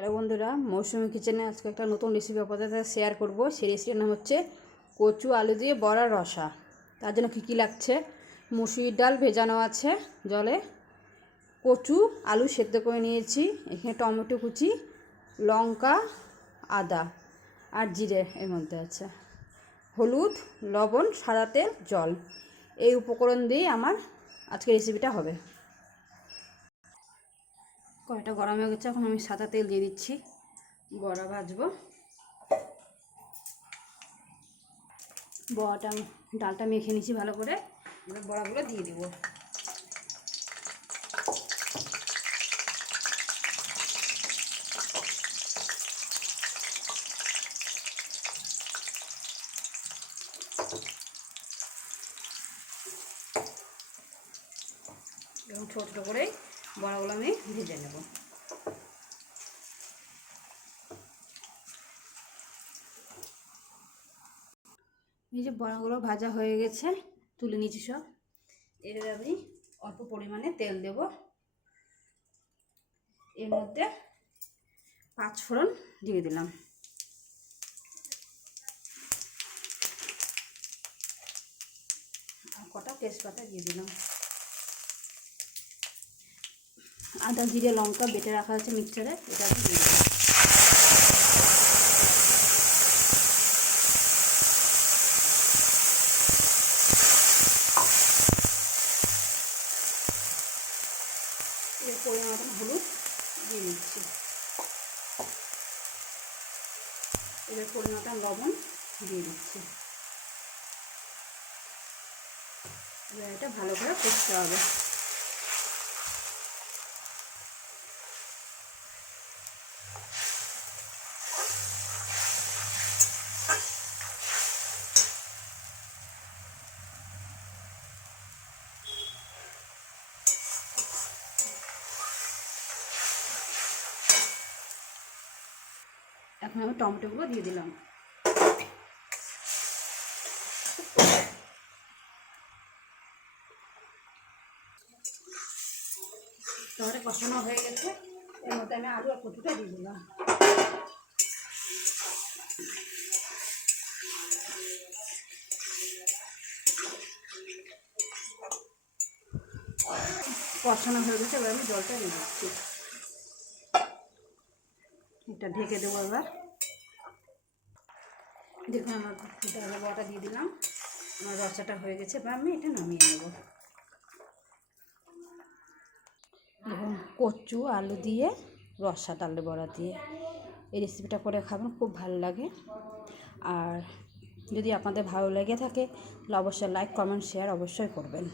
Hello বন্ধুরা, মৌসুমি কিচেনে আজকে একটা নতুন রেসিপি আপনাদের সাথে শেয়ার করব। সেই রেসিপির নাম হচ্ছে কচু আলু দিয়ে বড়া রসা। তার জন্য কী কী লাগছে: মুসুরির ডাল ভেজানো আছে জলে, কচু আলু সেদ্ধ করে নিয়েছি, এখানে টমেটো কুচি, লঙ্কা, আদা আর জিরে এর মধ্যে আছে, হলুদ, লবণ, সাদা তেল, জল। এই উপকরণ দিয়ে আমার আজকে রেসিপিটা হবে। কড়াইটা গরম হয়ে গেছে, এখন আমি সাদা তেল দিয়ে দিচ্ছি, বড়া ভাজবো। বড়াটা আমি ডালটা মেখে নিচ্ছি ভালো করে, এবার বড়াগুলো দিয়ে দিব। এবং ছোটো ছোটো করে বড়াগুলো আমি ভেজে নেব। এই যে বড়াগুলো ভাজা হয়ে গেছে, তুলে নিচ্ছি সব। এবার আমি অল্প পরিমাণে তেল দেব, এর মধ্যে 5 ফোড়ন দিয়ে দিলাম, আর কটা তেজপাতা দিয়ে দিলাম। আদা জিরে লঙ্কা বেটে রাখা আছে মিক্সচারে, এটা আমি দিয়ে দিলাম। এর পরিমাণ মতন হলুদ দিয়ে দিচ্ছি, এবার পরিমাণ মতন লবণ দিয়ে দিচ্ছি। এবার এটা ভালো করে কষতে হবে। এখন আমি টমেটোগুলো দিয়ে দিলাম। টমেটো কষানো হয়ে গেছে, এর মধ্যে আমি আলু আর কচুটা দিয়ে দিলাম। কষানো হয়ে গেছে, এবার আমি জলটা দিয়ে দিচ্ছি। এটা ঢেকে দেবো। এবার দেখুন আমার ডালের বড়াটা দিয়ে দিলাম, আমার রসাটা হয়ে গেছে, এবার আমি এটা নামিয়ে নেব। দেখুন কচু আলু দিয়ে রসা ডালের বড়া দিয়ে এই রেসিপিটা করে খাবেন, খুব ভালো লাগে। আর যদি আপনাদের ভালো লেগে থাকে তাহলে অবশ্যই লাইক কমেন্ট শেয়ার অবশ্যই করবেন।